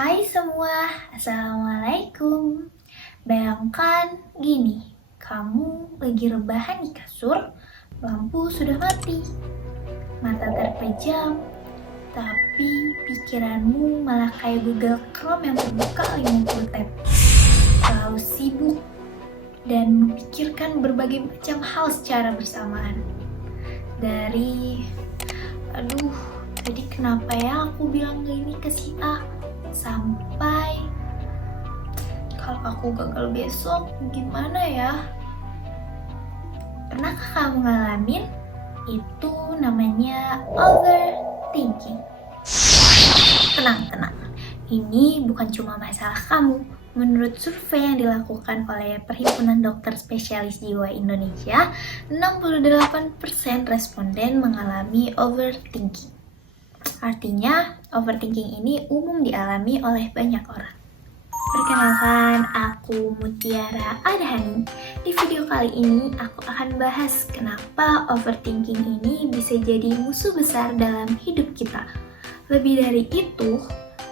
Hai semua, Assalamualaikum. Bayangkan gini, kamu lagi rebahan di kasur, lampu sudah mati, mata terpejam, tapi pikiranmu malah kayak Google Chrome yang terbuka 50 tab. Terlalu sibuk dan memikirkan berbagai macam hal secara bersamaan. Dari, tadi kenapa ya aku bilang gini ke si A? Sampai kalau aku gagal besok gimana ya? Pernahkah kamu ngalamin? Itu namanya overthinking. Tenang. Ini bukan cuma masalah kamu. Menurut survei yang dilakukan oleh Perhimpunan Dokter Spesialis Jiwa Indonesia, 68% responden mengalami overthinking. Artinya, overthinking ini umum dialami oleh banyak orang. Perkenalkan, aku Mutiara Adhani. Di video kali ini, aku akan bahas kenapa overthinking ini bisa jadi musuh besar dalam hidup kita. Lebih dari itu,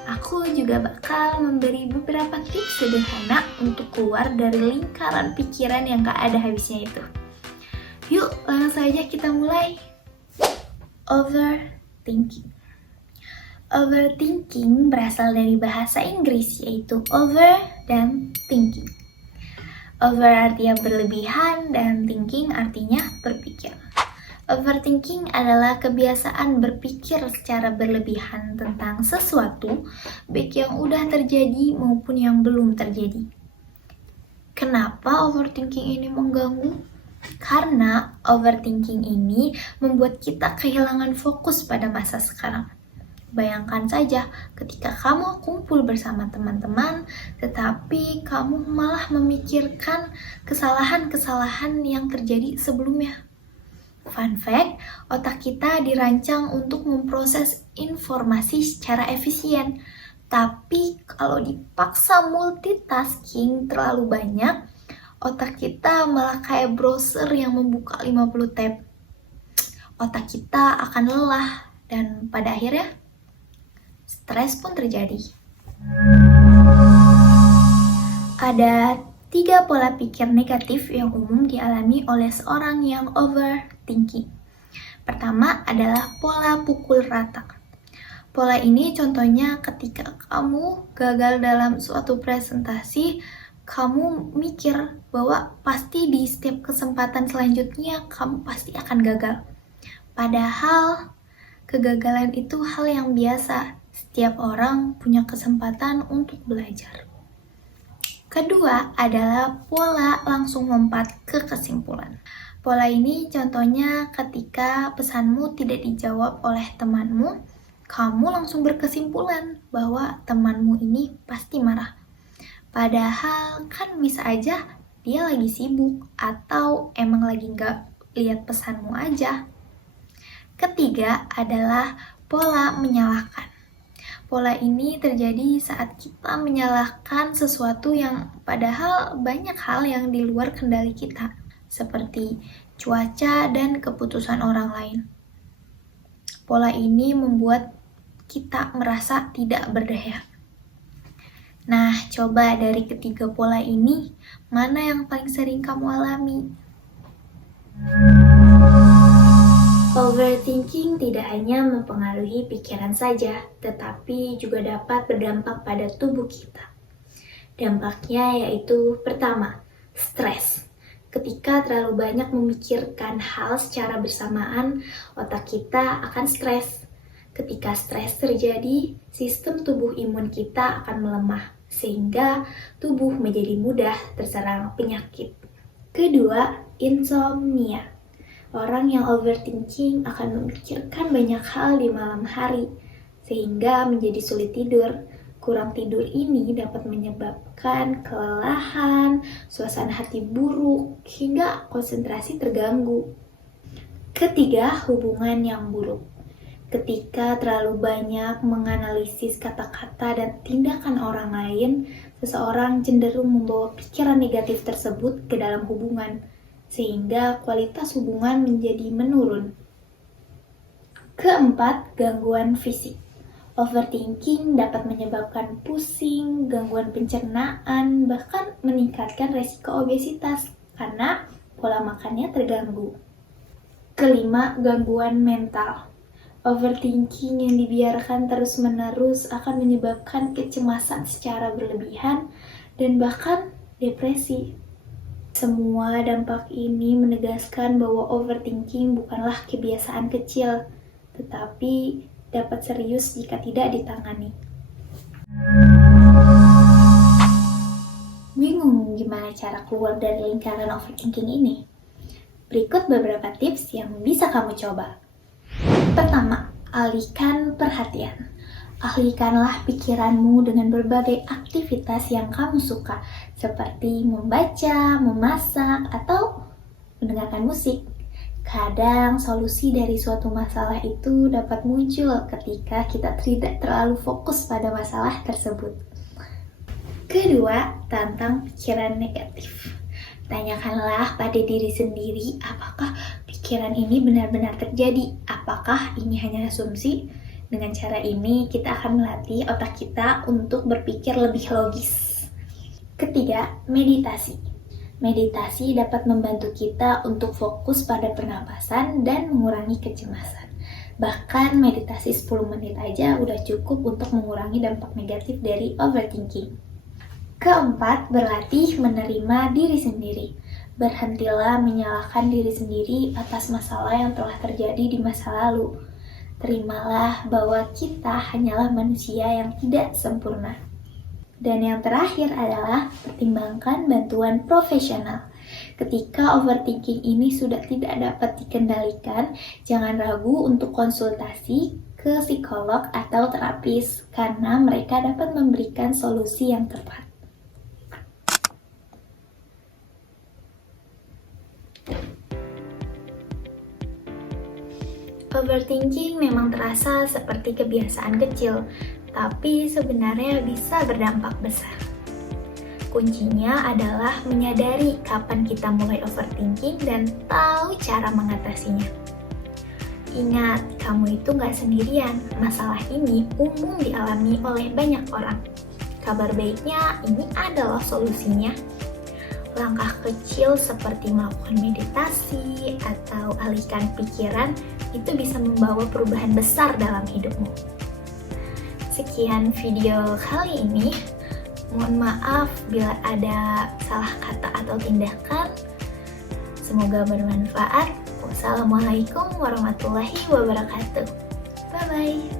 aku juga bakal memberi beberapa tips sederhana untuk keluar dari lingkaran pikiran yang gak ada habisnya itu. Yuk, langsung saja kita mulai. Overthinking. Overthinking berasal dari bahasa Inggris yaitu over dan thinking. Over artinya berlebihan dan thinking artinya berpikir. Overthinking adalah kebiasaan berpikir secara berlebihan tentang sesuatu, baik yang udah terjadi maupun yang belum terjadi. Kenapa overthinking ini mengganggu? Karena overthinking ini membuat kita kehilangan fokus pada masa sekarang. Bayangkan saja ketika kamu kumpul bersama teman-teman, tetapi kamu malah memikirkan kesalahan-kesalahan yang terjadi sebelumnya. Fun fact, otak kita dirancang untuk memproses informasi secara efisien. Tapi kalau dipaksa multitasking terlalu banyak, otak kita malah kayak browser yang membuka 50 tab. Otak kita akan lelah dan pada akhirnya stres pun terjadi. Ada 3 pola pikir negatif yang umum dialami oleh seorang yang overthinking. Pertama adalah pola pukul rata. Pola ini contohnya ketika kamu gagal dalam suatu presentasi, kamu mikir bahwa pasti di setiap kesempatan selanjutnya kamu pasti akan gagal. Padahal kegagalan itu hal yang biasa. Setiap orang punya kesempatan untuk belajar. Kedua adalah pola langsung lompat ke kesimpulan. Pola ini contohnya ketika pesanmu tidak dijawab oleh temanmu, kamu langsung berkesimpulan bahwa temanmu ini pasti marah. Padahal kan bisa aja dia lagi sibuk atau emang lagi nggak lihat pesanmu aja. Ketiga adalah pola menyalahkan. Pola ini terjadi saat kita menyalahkan sesuatu yang padahal banyak hal yang di luar kendali kita, seperti cuaca dan keputusan orang lain. Pola ini membuat kita merasa tidak berdaya. Nah, coba dari ketiga pola ini, mana yang paling sering kamu alami? Overthinking tidak hanya mempengaruhi pikiran saja, tetapi juga dapat berdampak pada tubuh kita. Dampaknya yaitu pertama, stres. Ketika terlalu banyak memikirkan hal secara bersamaan, otak kita akan stres. Ketika stres terjadi, sistem tubuh imun kita akan melemah, sehingga tubuh menjadi mudah terserang penyakit. Kedua, insomnia. Orang yang overthinking akan memikirkan banyak hal di malam hari, sehingga menjadi sulit tidur. Kurang tidur ini dapat menyebabkan kelelahan, suasana hati buruk, hingga konsentrasi terganggu. Ketiga, hubungan yang buruk. Ketika terlalu banyak menganalisis kata-kata dan tindakan orang lain, seseorang cenderung membawa pikiran negatif tersebut ke dalam hubungan, sehingga kualitas hubungan menjadi menurun. Keempat, gangguan fisik. Overthinking dapat menyebabkan pusing, gangguan pencernaan, bahkan meningkatkan resiko obesitas karena pola makannya terganggu. Kelima, gangguan mental. Overthinking yang dibiarkan terus-menerus akan menyebabkan kecemasan secara berlebihan dan bahkan depresi. Semua dampak ini menegaskan bahwa overthinking bukanlah kebiasaan kecil, tetapi dapat serius jika tidak ditangani. Bingung gimana cara keluar dari lingkaran overthinking ini? Berikut beberapa tips yang bisa kamu coba. Pertama, alihkan perhatian. Alihkanlah pikiranmu dengan berbagai aktivitas yang kamu suka, seperti membaca, memasak, atau mendengarkan musik. Kadang solusi dari suatu masalah itu dapat muncul ketika kita tidak terlalu fokus pada masalah tersebut. Kedua, tantang pikiran negatif. Tanyakanlah pada diri sendiri, apakah pikiran ini benar-benar terjadi? Apakah ini hanya asumsi? Dengan cara ini, kita akan melatih otak kita untuk berpikir lebih logis. Ketiga, meditasi. Meditasi dapat membantu kita untuk fokus pada pernapasan dan mengurangi kecemasan. Bahkan meditasi 10 menit aja udah cukup untuk mengurangi dampak negatif dari overthinking. Keempat, berlatih menerima diri sendiri. Berhentilah menyalahkan diri sendiri atas masalah yang telah terjadi di masa lalu. Terimalah bahwa kita hanyalah manusia yang tidak sempurna. Dan yang terakhir adalah pertimbangkan bantuan profesional. Ketika overthinking ini sudah tidak dapat dikendalikan, jangan ragu untuk konsultasi ke psikolog atau terapis karena mereka dapat memberikan solusi yang tepat. Overthinking memang terasa seperti kebiasaan kecil, tapi sebenarnya bisa berdampak besar. Kuncinya adalah menyadari kapan kita mulai overthinking dan tahu cara mengatasinya. Ingat, kamu itu gak sendirian. Masalah ini umum dialami oleh banyak orang. Kabar baiknya, ini adalah solusinya. Langkah kecil seperti melakukan meditasi atau alihkan pikiran itu bisa membawa perubahan besar dalam hidupmu. Sekian video kali ini. Mohon maaf bila ada salah kata atau tindakan. Semoga bermanfaat. Wassalamualaikum warahmatullahi wabarakatuh. Bye-bye.